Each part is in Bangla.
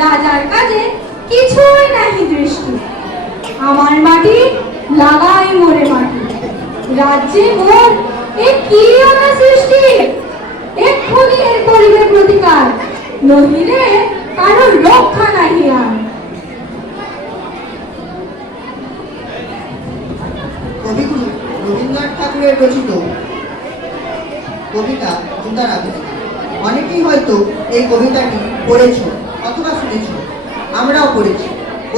রাজার কাজে কিছুই নাহি দৃষ্টি, আমার মাটি লাগাই মোরে মাটি, রাজ্যে মোর এ কি অনা সৃষ্টি, এক্ষুনি এর করিবে প্রতিকার, নহিলে কারো রক্ষা নাহি আর। কবিগুরু রবীন্দ্রনাথ ঠাকুরের রচিত কবিতা জুতার আবিষ্কার। অনেকেই হয়তো এই কবিতাটি পড়েছ অথবা শুনেছ, আমরাও পড়েছি।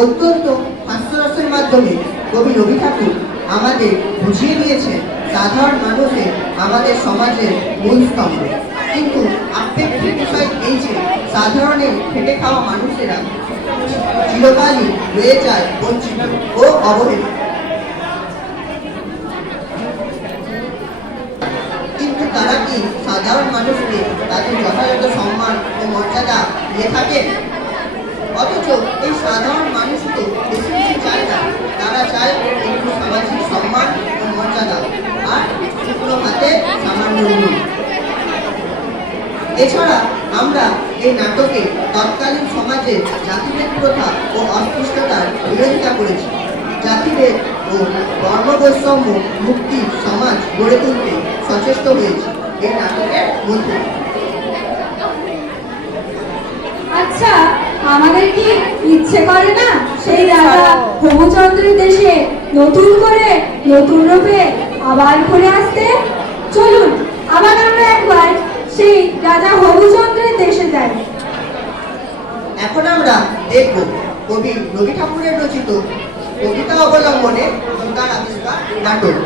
অত্যন্ত হাস্যরসের মাধ্যমে কবি রবি ঠাকুর আমাদের বুঝিয়ে দিয়েছেন সাধারণ মানুষের আমাদের সমাজের মূল স্তম্ভ। কিন্তু আপেক্ষিক বিষয় এই যে সাধারণের খেটে খাওয়া মানুষেরা চিরকালই রয়ে যায় বঞ্চিত ও অবহেলিত। কিন্তু তারা কি সাধারণ মানুষকে তাদের যথাযথ সম্মান ও মর্যাদা দিয়ে থাকে? অথচ এই সাধারণ মানুষ তো বেশি বেশি চায় না, তারা চায় একটু সামাজিক সম্মান ও মর্যাদা আর শুকনো হাতে সামান্য উন্নয়ন। এছাড়া আমরা এই নাটকে তৎকালীন সমাজে জাতিভেদ প্রথা ও অস্পৃশ্যতার বিরোধিতা করেছি। জাতিভেদ ও বর্ণবৈষম্য মুক্তি সমাজ গড়ে তুলতে সচেষ্ট হয়েছি এই নাটকের মধ্যে। আচ্ছা, আমাদের কি ইচ্ছে করে না সেই রাজা হেমচন্দ্রের দেশে নতুন করে নতুন রূপে আবার ঘুরে আসতে? চলুন আবার আমরা একবার সেই রাজা হেমচন্দ্রের দেশে যাই। এখন আমরা দেখব কবি রবি ঠাকুরের রচিত কবিতা অবলম্বনে জুতার আবিষ্কার নাটক।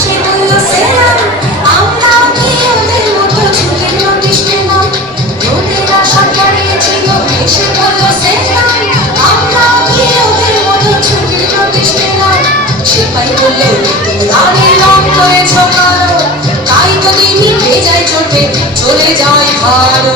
She সিপাহী বলল রানীর রং করেছ কালো, তাই তো দিনই ভেজায় চোটে চলে যায় ভালো।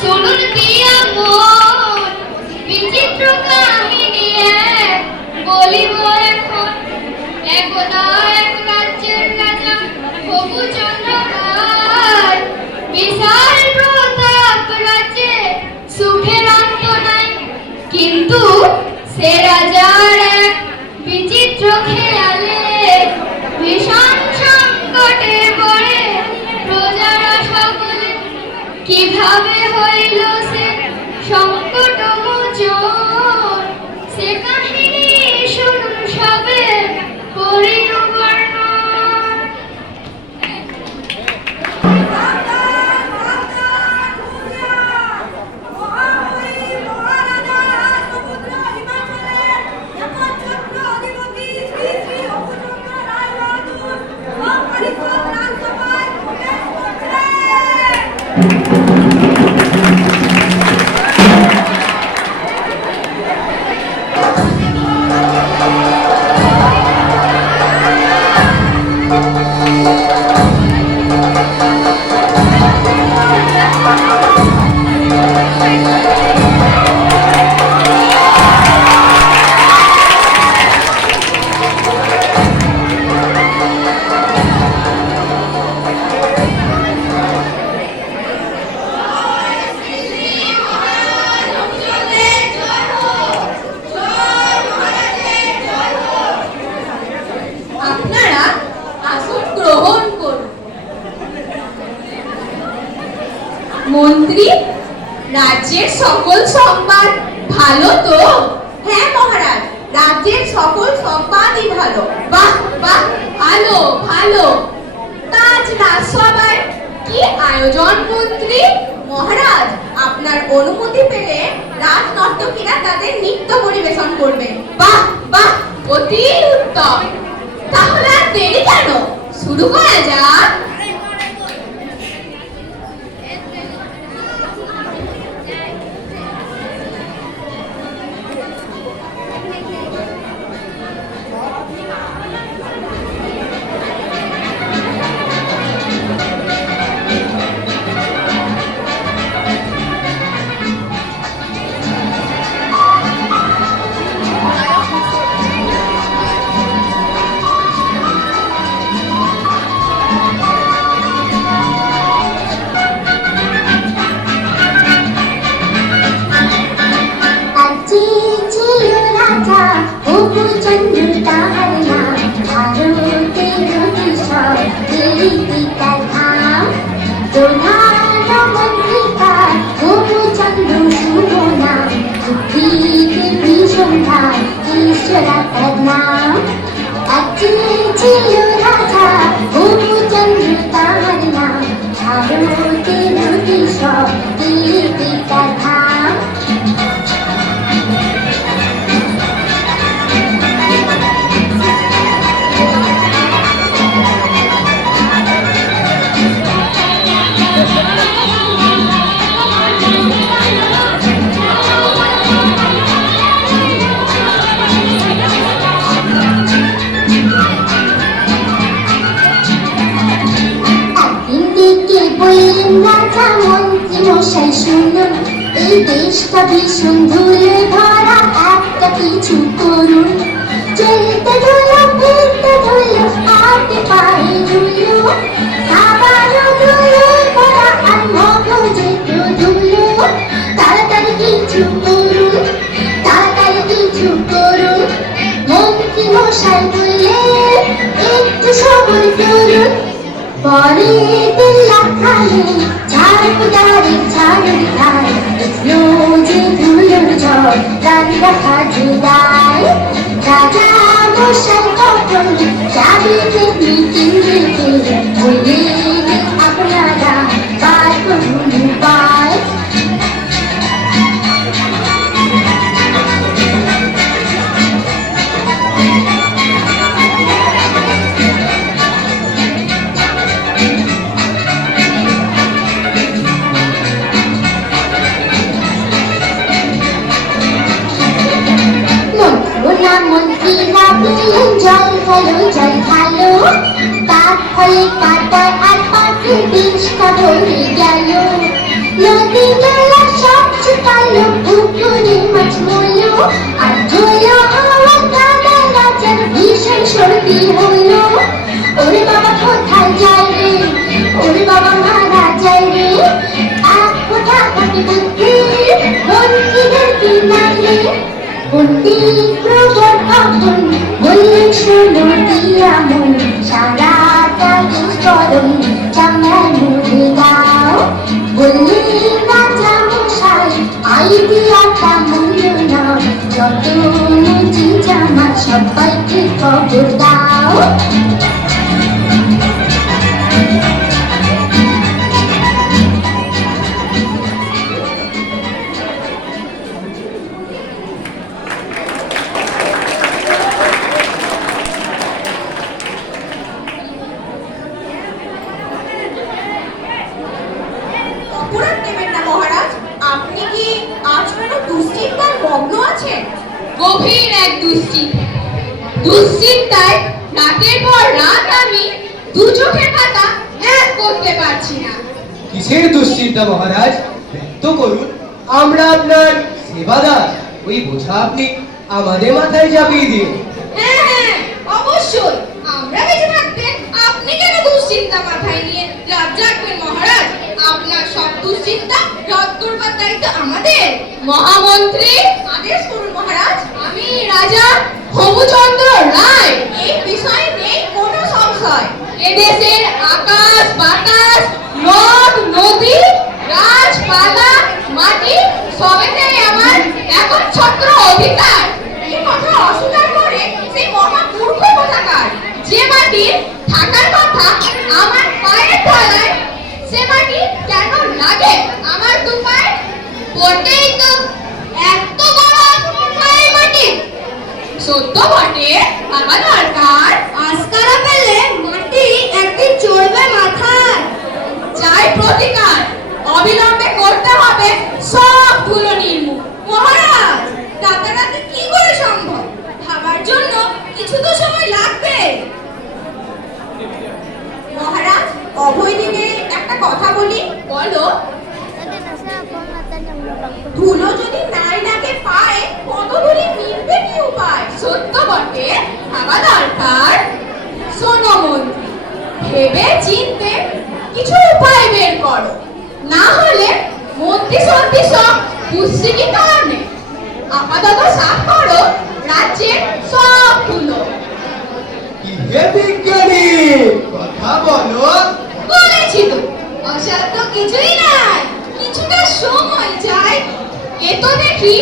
শুনুন প্রিয়া মন, বিচিত্র কাহিনী এক বলিব এখন। একদা এক রাজ্যের রাজা হবুচন্দ্র রায়, বিশাল প্রতাপ রাজ্যে সুখের অন্ত নাই। কিন্তু সে রাজার এক বিচিত্র খেয়ালে ভীষণ সংকটে পড়ে প্রজারা সকলে। কিভাবে হইল সে সংকট মোচন, সে কাহিনী শুনুন সবে করিল বর্ণন। আপনারা আসন গ্রহণ করুন। মন্ত্রী, রাজ্যের সকল সংবাদ ভালো তো? হ্যাঁ মহারাজ, রাজ্যের সকল সংবাদই ভালো। বাহ বাহ, ভালো ভালো। তাজ রাজসভায় কি আয়োজন মন্ত্রী? মহারাজ, আপনার অনুমতি পেলে রাজ নর্তকীরা তাদের নৃত্য পরিবেশন করবে। বাহ বাহ, অতি উত্তম। তাহলে আর দেরি কেন, শুরু করা যাক। এই দেশটা ভীষণ ধুলে ভরা, একটা কিছু করুন। চলতে ধুলো ফিরতে ধুলো আটে পায়ে ধুলো আবারও ধুলো পড়া আর মগজে ধুলো তাড়াতাড়ি কিছু করুন তাড়াতাড়ি কিছু করুন মন্ত্রী মশাই বললেন একটু সবর করুন পরে দিন লাখানে ঝাড়ুদারে ঝাড়ুর ধারে দেখলো যে ধুলোর ঝড় রানীরা কাজে দেয় রাজা মশাই তখন যাবে মিটিং দিতে বললেন আপনারা বার করুন উপায় মন্ত্রীরা বললেন জল ভালো তার ফলে কাটায় আর পাখি বিষটা ভরে গেল নদী নালা সব শুকালো পুকুরে মাছ মরলো আর ধুলো হাওয়া কাদায় রাজার ভীষণ সর্দি হলো ওরে বাবা কোথায় যায় রে ওরে বাবা মারা যায় রে এক কোথা কাটি বুদ্ধি মন্ত্রীদের কিনারে বন্দি প্রবর কখন বললেন শোনো দিয়া মন সারাটা দুস্তরণ চামড়ার মুখে দাও বললেন রাজা মশাই আইডিয়াটা মন্দ না যত মুচি জামা সবাইকে খবর দাও অপরাধ নেবেন না মহারাজ, আপনি কি আজ কোনো দুশ্চিন্তার মগ্ন আছেন? গভীর এক দুশ্চিন্তা দুশ্চিন্তায় রাতের পর রাত আমি দু চোখের পাতা এক করতে পারছি না। কিসের দুশ্চিন্তা মহারাজ? ব্যক্ত করুন, আমরা আপনার সেবাদার। ওই বোঝা আপনি আমাদের মাথায় চাপিয়ে দিন। হ্যাঁ হ্যাঁ অবশ্যই, আমরা বেঁচে থাকতে আপনি কেন দুশ্চিন্তা মাথায় নিয়ে রাত জাগবেন মহারাজ? আপনার সব দুশ্চিন্তা রদ করবার দায়িত্ব আমাদের। মহামন্ত্রী আদেশ করুন মহারাজ। আমি রাজা হবুচন্দ্র রায়, এই বিষয়ে নেই কোনো সংশয়। এদেশের আকাশ বাতাস নদ নদী গাছপালা মাটি সবেতেই আমার একচ্ছত্র অধিকার। এই কথা অস্বীকার করে সেই মহামূর্খ কোথাকার। যে মাটির থাকার কথা আমার পায়ের তলায়, সে মাটি কেন লাগে আমার দু পায়ে? বটেই তো, এত বড় পায়ের মাটি। সত্য বটে, আমার দরকার আস্কারা পেলে মাটি একদিন চড়বে মাথায়। চাই প্রতিকার, অবিলম্বে করতে হবে সব ধুলো নির্মূল। মহারাজ, রাতারাতি কি করে সম্ভব? ভাবার জন্য কিছু তো সময় লাগবে। মহারাজ, অভয় দিনে একটা কথা বলি। বলো। ধুলো যদি নাই নাকে পায়, কত দূরে মিলবে কি উপায়? সত্য বটে, ভাবা দরকার। শোনো মন্ত্রী, ভেবে চিনতে কিছু উপায় বের করো, না হলে মন্ত্রী সত্যি সব কুৎসিত কারণে আপাতত সাফ করো রাজ্যের সব ধুলো। কি হে বিজ্ঞানী, কথা বলো। বলেছি তো, অসাধ্য কিছুই নাই, কিছুটা সময় চাই। এ তো দেখি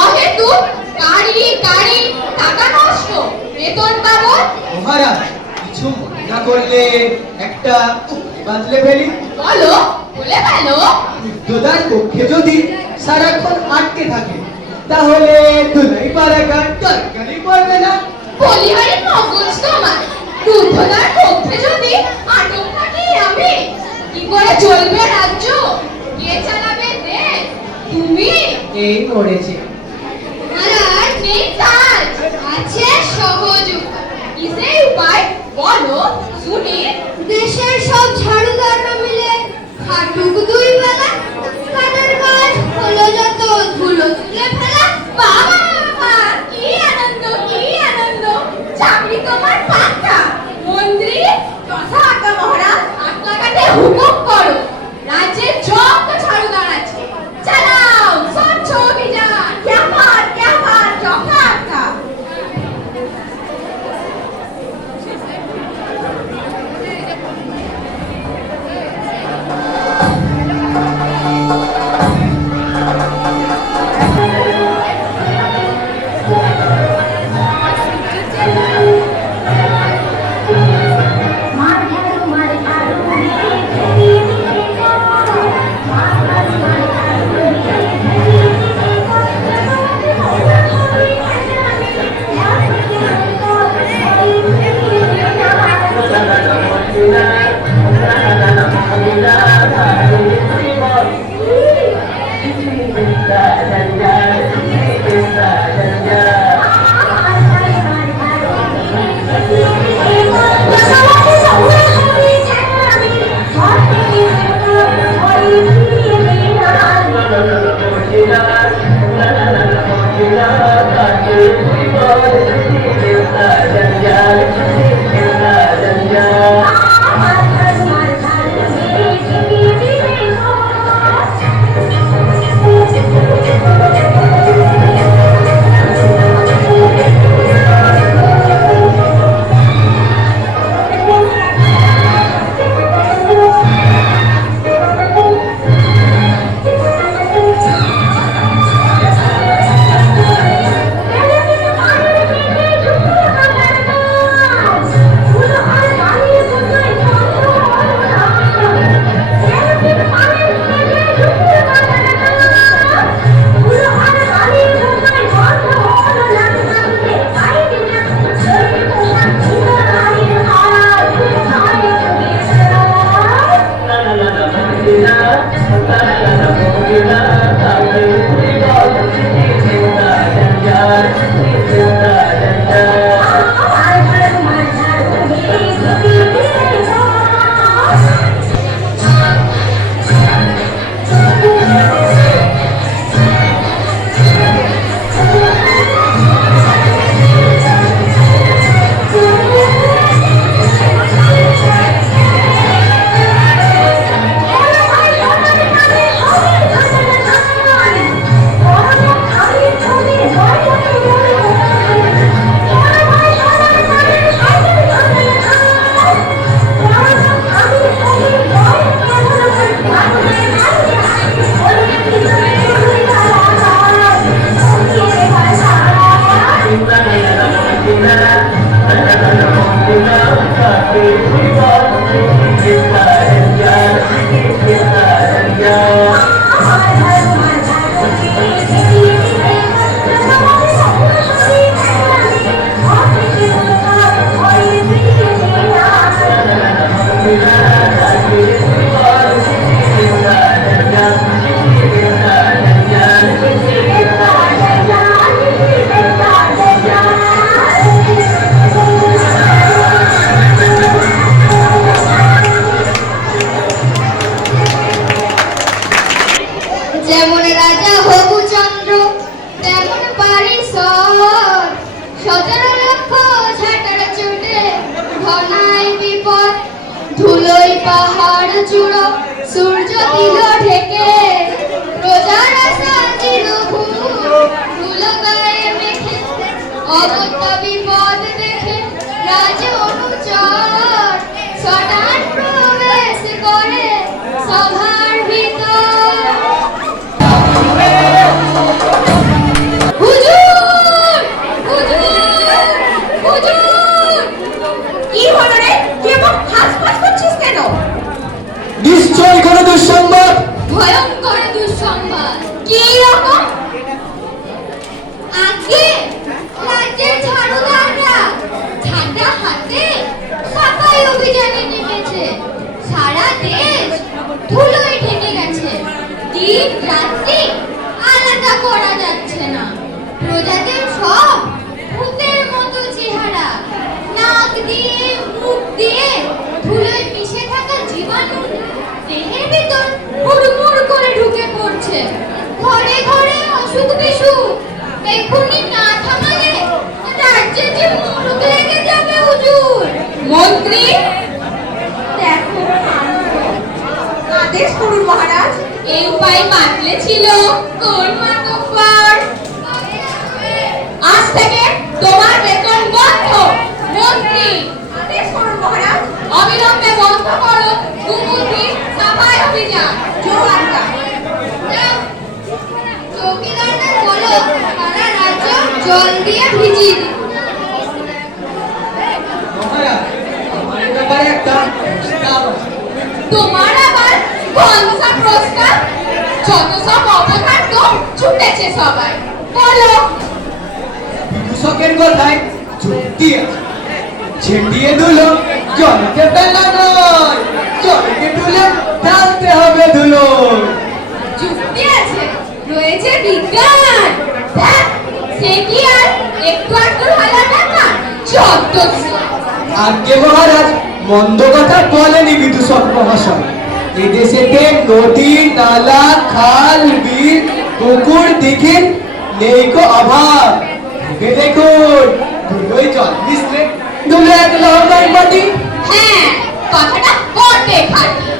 অহেতুক কারি কারি টাকা নষ্ট, বেতন পাবো। মহারাজ, কিছু মনে না করলে একটা উপায় বাতলে ফেলি। বলো, বলে ফেলো। রুদ্ধদ্বার কক্ষে যদি সারাক্ষণ আটকে থাকে, তাহলে ধুলাই পারাগার দরকারই পড়বে না। বলিহারি মগজ তোমার, রুদ্ধদ্বার কক্ষে যদি আটক থাকি আমি, কি করে চলবে রাজ্য? কে চালাবে দেশ? তুমি? এই মরেছে। আর নেই কাজ, আছে সহজ উপায়। কি সেই উপায় বলো শুনি। দেশের সব ঝাড়ুদাররা মিলে খাটুক দুই বেলা, কাদের কাজ হলো যত ধুলো তুলে ফেলা। বাবা কি আনন্দ, কি আনন্দ। 17 লক্ষ ঝাঁটার চোটে ঘনায় বিপদ, ধুলোই পাহাড় চূড়ো সূর্য দিল ঢেকে, প্রজারা শান্তির ধুলো গায়ে মেখে, অগত্যা বিপদ দেখে রাজ অনুচর সটান প্রবেশ করে সভার ভিতর। হুজুর! হুজুর! হুজুর! কি হলো রে? তুই এমন হাঁসফাঁস করছিস কেন? নিশ্চয় কোনো দুঃসংবাদ। ভয়ঙ্কর দুঃসংবাদ। কি রকম? আগে রাজ্যের ঝাড়ুদাররা ঝাঁটা হাতে সাফাই অভিযানে নেমেছে। সারা দেশ ধুলোয় ঢেকে গেছে। দিন রাত্রি আলাদা করা যাচ্ছে না। প্রজাদের সব ভূতের মতো চেহারা, নাক দিয়ে মুখ দিয়ে ধুলোয় মিশে থাকা জীবাণু দেহের ভিতর হুড়মুড় করে ঢুকে পড়ছে। ঘরে ঘরে অসুখ বিসুখ, এখনই না থামালে রাজ্যে যে মুলুক লেগে যাবে হুজুর। মন্ত্রী দেখো, আদেশ করুন মহারাজ। এই উপায় মাতলে ছিল কোন মাতব্বর। আজ থেকে তোমার বেতন বন্ধ। মন্ত্রী আদেশ করুন মহারাজ। অবিলম্বে বন্ধ করো কুমুদির সাফাই অভিযান। জোয়ারটা যাও, চৌকিদারদের বলো সারা রাজ্য জল দিয়ে ভিজিয়ে দিতে। মহারাজ, আমার ব্যাপারে একটা প্রস্তাব আছে। তোমার আবার কনসা প্রস্তাব? যত সব অবকাণ্ড ছুটেছে সবাই, বলো। বিদূষকের কথায় যুক্তি আছে। ছেটিয়ে ধুলো জলকে ফেলা নয়, জলকে তুলে ঢালতে হবে ধুলো। যুক্তি আছে, রয়েছে বিজ্ঞান। ধ্যাৎ, সে কি আর একটু আধটু ভালো ব্যাপার? যত সব। আজ্ঞে মহারাজ, মন্দ কথা বলেনি বিদূষক মহাশয়। এদেশেতে নদী, নালা, খাল, বিল, পুকুর, দিঘির নেই কো অভাব। ভেবে দেখুন, ধুলোয় জল মিশলে ধুলো এক লহমায় মাটি। হ্যাঁ, কথাটা বটে খাঁটি।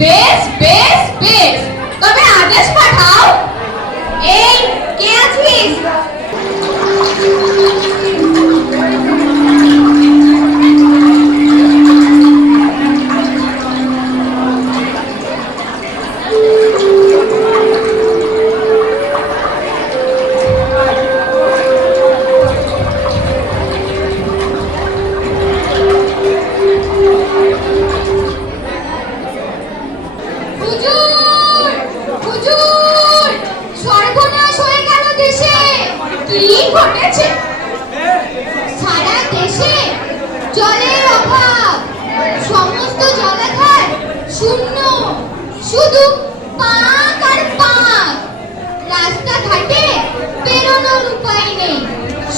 বেশ বেশ বেশ, তবে আদেশ পাঠাও। এই, কে আছিস? হুজুর! হুজুর! সর্বনাশ হয়ে গেল দেশে। কি ঘটেছে? সারা দেশে জলের অভাব। সমস্ত জলাধার শূন্য, শুধু পাক আর পাক। রাস্তাঘাটে বেরোনোর উপায় নেই,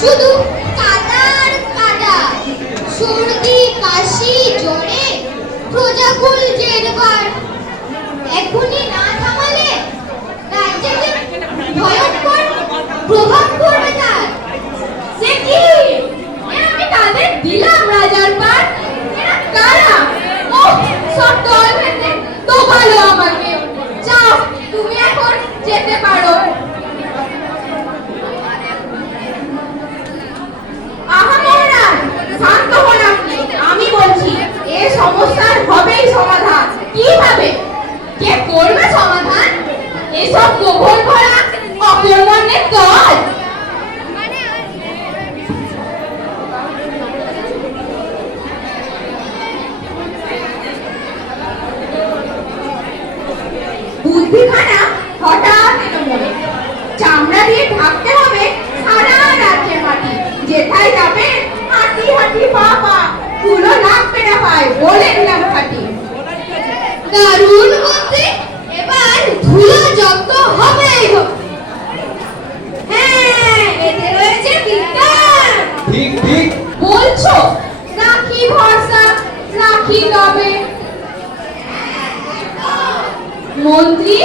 শুধু কাদা আর কাদা। সর্দি, কাশি, জ্বরে প্রজাকুল জেরবার। এখনই না থামালে রাজ্যে যে ভয়ঙ্কর প্রভাব পড়বে তার। সে কি? আমি তাদের দিলাম রাজার পার। এরা কারা? ওহ, সব দল ভেঙে তো ভালো আমাকে। যাও, তুমি এখন যেতে পারো। আহা মহারাজ, শান্ত হন আপনি। আমি বলছি, এ সমস্যার হবেই সমাধান। কিভাবে? কে করবে সমাধান? এসব গোবর ভরা অকর্মণ্যের দল। বুদ্ধিখানা হঠাৎ এলো মনে। চামড়া দিয়ে ঢাকতে হবে সারা রাজ্যের মাটি। যেথায় যাবে হাঁটি হাঁটি পা পা, ধুলো লাগবে না পায়, বলে দিলাম খাটি। দারুণ বুদ্ধি। এবার ধুলো যত হবেই হবে। হ্যাঁ, এতে রয়েছে বিজ্ঞান। ঠিক ঠিক। বলছো? রাখি ভরসা, রাখি তবে। মন্ত্রী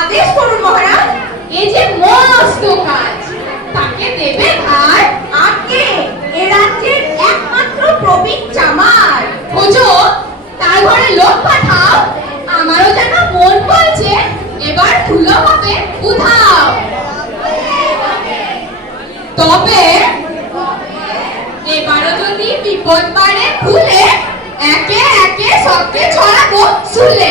আদেশ করুন মহারাজ। এ যে মস্ত কাজ, তাকে দেবে ভার। আগে তবে এবারও যদি বিপদ পারে ভুলে একে একে সবকে ছড়াবো শুলে।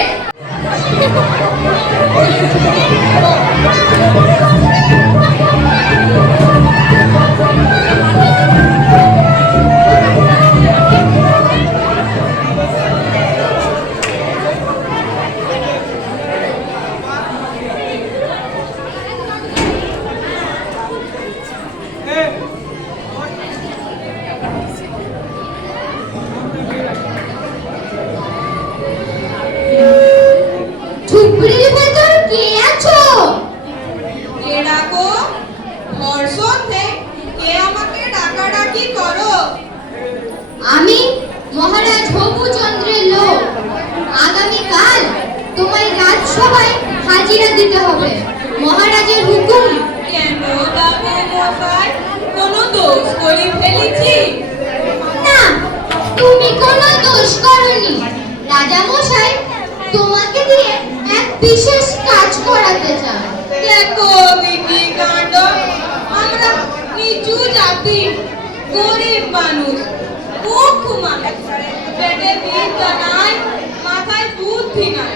ঝুপড়ির ভেতর কে আছো? কে ডাকো? ধর্ষণ কে আমাকে ডাকাডাকি করো? আমি মহারাজ হবুচন্দ্রের লোক। আগামীকাল তোমায় রাজসভায় হাজিরা দিতে হবে। মহারাজের হুকুম। কেন দাবো মশাই? কোনো দোষ করে ফেলেছি? না, তুমি কোনো দোষ করনি। রাজা মশাই তোমাকে দিয়ে এক বিশেষ কাজ করাতে চান। দেখো দিদি কাণ্ড, আমরা নিচু জাতি, গরিব মানুষ, মুখ মানুষ, পেটে বিদ্যা নাই, মাথায় বুদ্ধি নাই।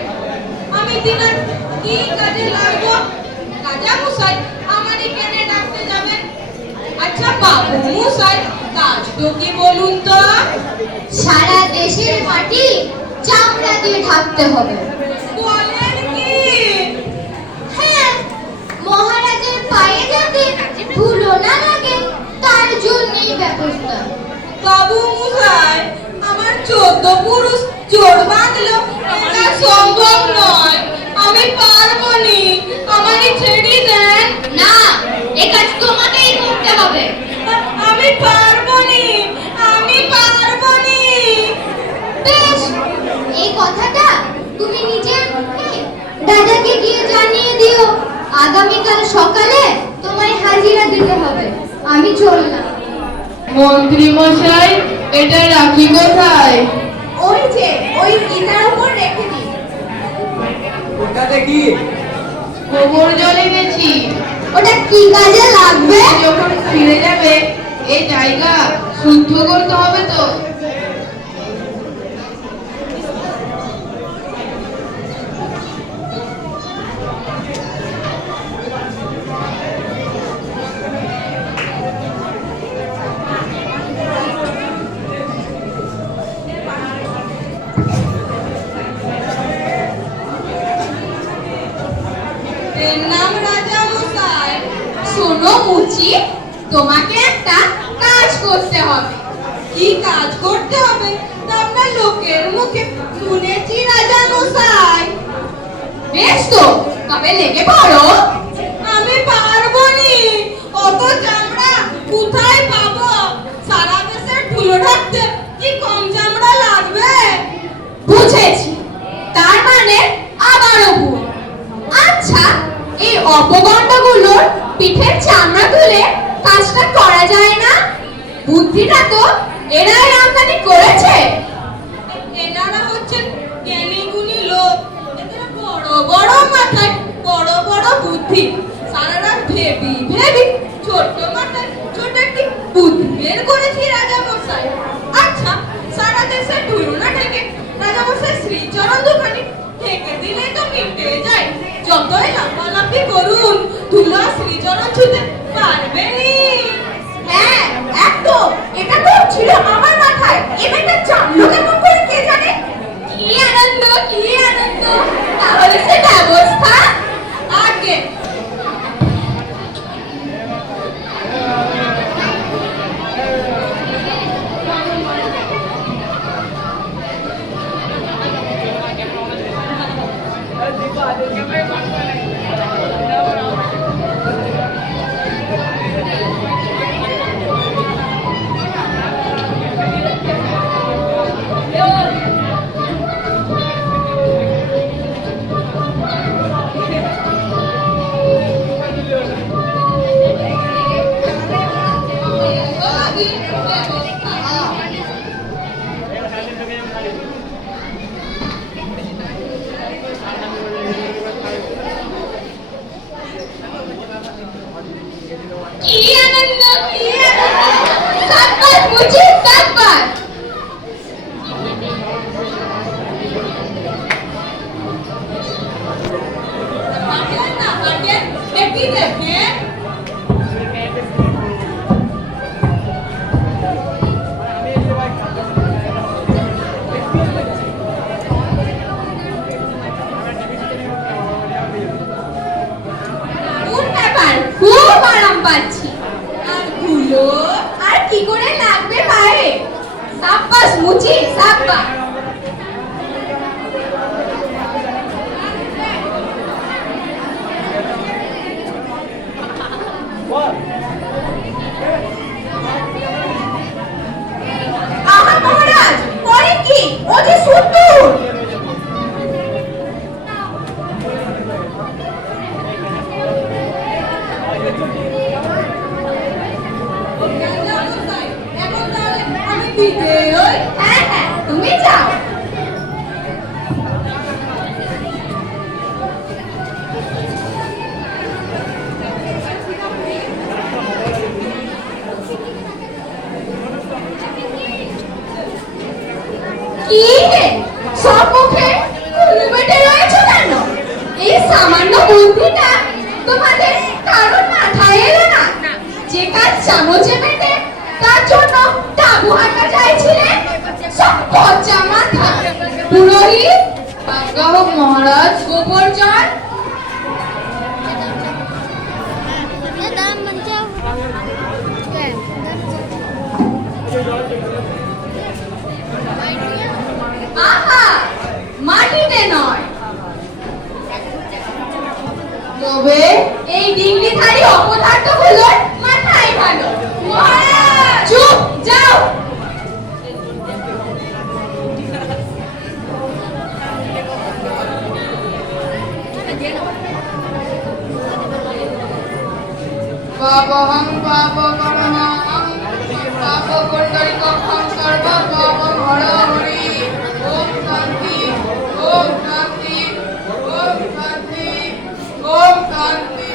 আমি দিনার কি কাজে লাগবো? রাজা মশাই আমারই কেনে ডাকতে যাবেন? আচ্ছা বাবু মশাই, কাজ তো কি বলুন তো? সারা দেশের মাটি চামড়া দিয়ে ঢাকতে হবে। বলেন কি? হ্যাঁ, মহারাজের পায়ে যাতে ধুলো না লাগে তার জন্যই ব্যবস্থা। বাবু মশাই, আমার 14 পুরুষ জোর বাঁধলো, এটা সম্ভব নয়। আমি পারবো নি, আমারই ছেড়ে দেন। না, এ কাজ তোমাকেই করতে হবে। আমি পারবো নি, আমি পারবো নি। বেশ, এই কথাটা তুমি নিজের মুখে দাদাকে গিয়ে জানিয়ে দিও। আগামীকাল সকালে তোমায় হাজিরা দিতে হবে। আমি চললাম। মন্ত্রী মশাই, এটা রাখি কোথায়? ওই যে ওই গীতার উপর রেখে দিন। ওটাতে কি? গোবর জল এনেছি। ওটা কি কাজে লাগবে? যখন ফিরে যাবে এই জায়গা শুদ্ধ করতে হবে তো। এর নাম রাজা মশাই। শোনো মুচি, তোমাকে একটা কাজ করতে হবে। কি কাজ করতে হবে? তা আপনার লোকের মুখে শুনেছি রাজা মশাই। বেশ তো, তবে লেগে পড়ো। আমি পারবো নি, অত চামড়া কোথায় পাবো? সারা দেশের ধুলো ঢাকতে কি কম চামড়া লাগবে? বুঝেছি, তার মানে আবারও ভুল। আচ্ছা, এই অপগণ্ডগুলোর পিঠের চামড়া তুলে কাজটা করা যায় না? বুদ্ধিটা তো এরাই আমদানি করেছে। এনারা হচ্ছেন জ্ঞানী গুণী লোক, এদের বড় বড় মাথায় বড় বড় বুদ্ধি। সারা রাত ভেবি ভেবি ছোট্ট মাথায় ছোট একটি বুদ্ধি বের করেছি রাজা মশাই। আচ্ছা, সারা দেশে ধুলো না ঢেকে রাজা মশাই শ্রীচরণ দুখানি ঢেকে দিলে তো মিটে যায়। যতই লাফালাফি করুন, ধুলো শ্রীচরণ ছুতে পারবেনি। হ্যাঁ, একদম। এটা তো ছিল আমার মাথায়। এবারটা জানলো কেমন করে কে জানে? কি আনন্দ, কি আনন্দ। তাহলে সে ব্যবস্থা আগে কি আনন্দ, কি আনন্দ। সাব্বাস মুচি, সাব্বাস। পারবেন না পারবেন, একই দেখেন। কোন ব্যাপার, খুব আরাম পাচ্ছি। আর গুলো আর কি করে লাগবে পায়ে? সাব্বাস মুচি, সাব্বাস। আহা মহারাজ, করেন কি? ও যে সুন্দর। এখন তাহলে আমি বিদেয়। হ্যাঁ হ্যাঁ, তুমি যাও। কি রে, সব মুখে কুলু বেটে রয়েছে কেন? এই সামান্য বুদ্ধিটা তোমাদের কারোর মাথায় এলো না? যে কাজ চামচে বেটে তার জন্য তাবু হাঁটা চাইছিলেন, সব পচা মাথা। পুরোহিত, আজ্ঞা হোক মহারাজ। গোবর্জন, আহা, মাটিতে নয়, তবে এই ডিগ্রিধারী অপদার্থগুলোর মাথায় ভালো। মহারাজ, চুপ, যাও। পাপহং পাপকরণং পাপপুণ্ডরিকং সর্বপাপং হরহরি। ওম শান্তি, ওম শান্তি, ওম শান্তি, ওম শান্তি।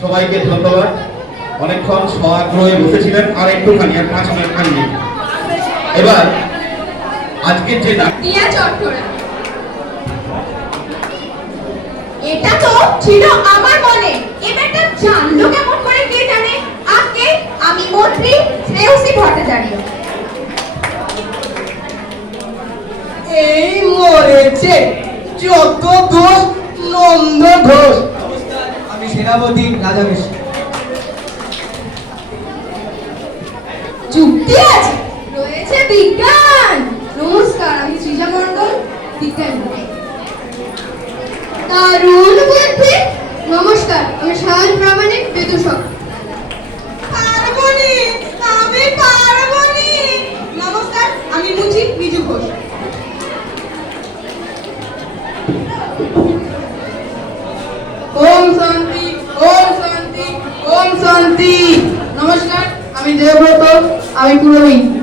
সবাইকে ধন্যবাদ। অনেকক্ষণ সআগ্রহে বসেছিলেন, আর একটুখানি, আর 5 মিনিট খালি। এবার আজকের যে দিয়া চট্টরা, এটা তো ছিল আমার মনে। এবারটা জানলো কেমন করে কে জানে। আজকে আমি মন্ত্রী শ্রেয়সী ভট্টাচার্য। এই মরেছে যত দোষ নন্দ ঘোষ। আমি সেনাপতি রাজাবেশ। যুক্তি আছে, রয়েছে বিজ্ঞান। নমস্কার, আমি সৃজা মণ্ডল, বিজ্ঞান। দারুণ বুদ্ধি। নমস্কার, আমি সায়ন প্রামাণিক, বিদূষক। পারবনি, আমি পারবনি। নমস্কার, আমি মুচি, বিজু ঘোষ। ওম শান্তি, ওম শান্তি, দেবব্রত, আমি পুরোহিত।